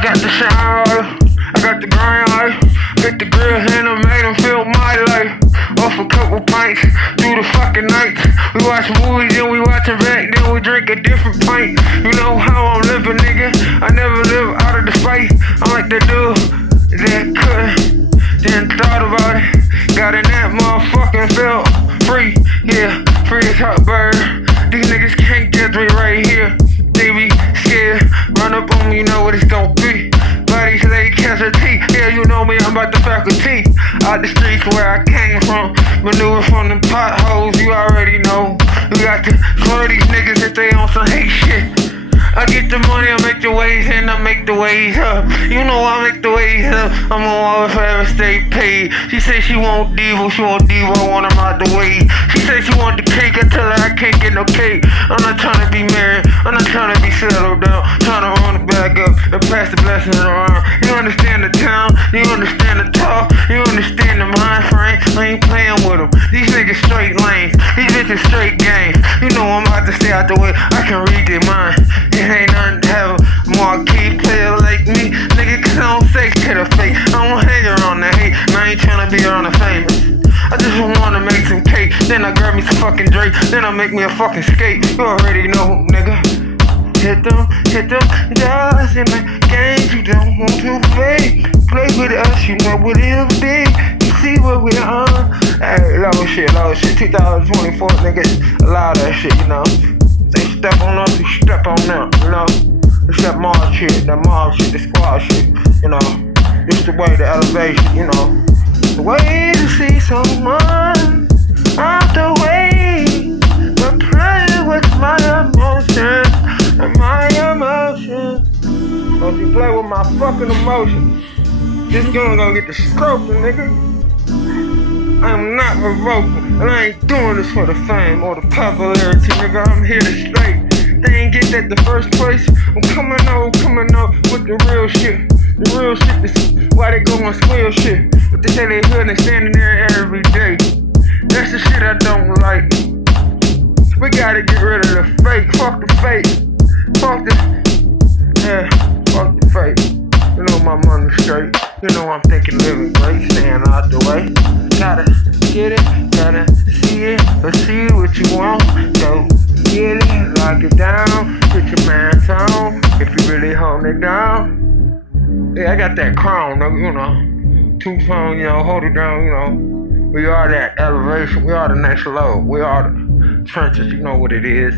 I got the shine light, I got the green light. Hit the grill handle, made him feel my life. Off a couple pints through the fucking night. We watch movies, then we watchin' back, then we drink a different pint. You know how I'm living, nigga. I never live out of the fight. I'm like the dude that couldn't, then thought about it. Got in that motherfucking felt free, yeah, free as hot bird. These niggas can't get me right here. They be scared, run up on me, you know what it's gon' be. Bodies lay casualty, yeah, you know me, I'm about the faculty. Out the streets where I came from, maneuver from the potholes, you already know. You got to slow these niggas if they on some hate shit. I get the money, I make the ways, and I make the ways up. You know I make the ways up. I'm gonna always forever stay paid. She said she want Devo, I want him out the way. She said she want the cake, I tell her I can't get no cake. I'm not trying to be married, I'm not trying to be settled down. Trying to run the bag up and pass the blessings around. You understand the town, you understand the talk, you understand the mind frame. I ain't playing with them. These niggas straight lanes, these bitches straight games. You know I'm about to stay out the way, I can read their mind. It ain't nothing to have a marquee player like me, nigga, cause I don't say to the fake. I don't hang around the hate, and I ain't tryna be around the famous. I just wanna make some cake, then I grab me some fucking Drake, then I make me a fucking skate. You already know, nigga. Hit them, just in the game. You don't want to play with us, you know what it'll be. You see what we on. Hey, low shit, 2024, niggas, a lot of that shit, you know. They step on us, we step on them, you know. It's that mob shit, the squad shit, you know. It's the way, the elevation, you know. The way to see someone out the way, but play with my emotions, and my emotions. Don't you play with my fucking emotions. This gun gonna get the stroking, nigga. I'm not revoking, and I ain't doing this for the fame or the popularity, nigga. I'm here to stay. They ain't get that the first place. I'm coming out with the real shit. The real shit is why they go on square shit. But they say they hood and standing there every day. That's the shit I don't like. We gotta get rid of the fake. Fuck the fake. Fuck the fake. You know my money straight. You know I'm thinking living great, staying out the way. Gotta get it, gotta see it, but see what you want. So get it, lock it down, put your man's on. If you really hold it down. Yeah, I got that crown, you know. 2 phone, you know, hold it down, you know. We are that elevation, we are the next level, we are the trenches, you know what it is.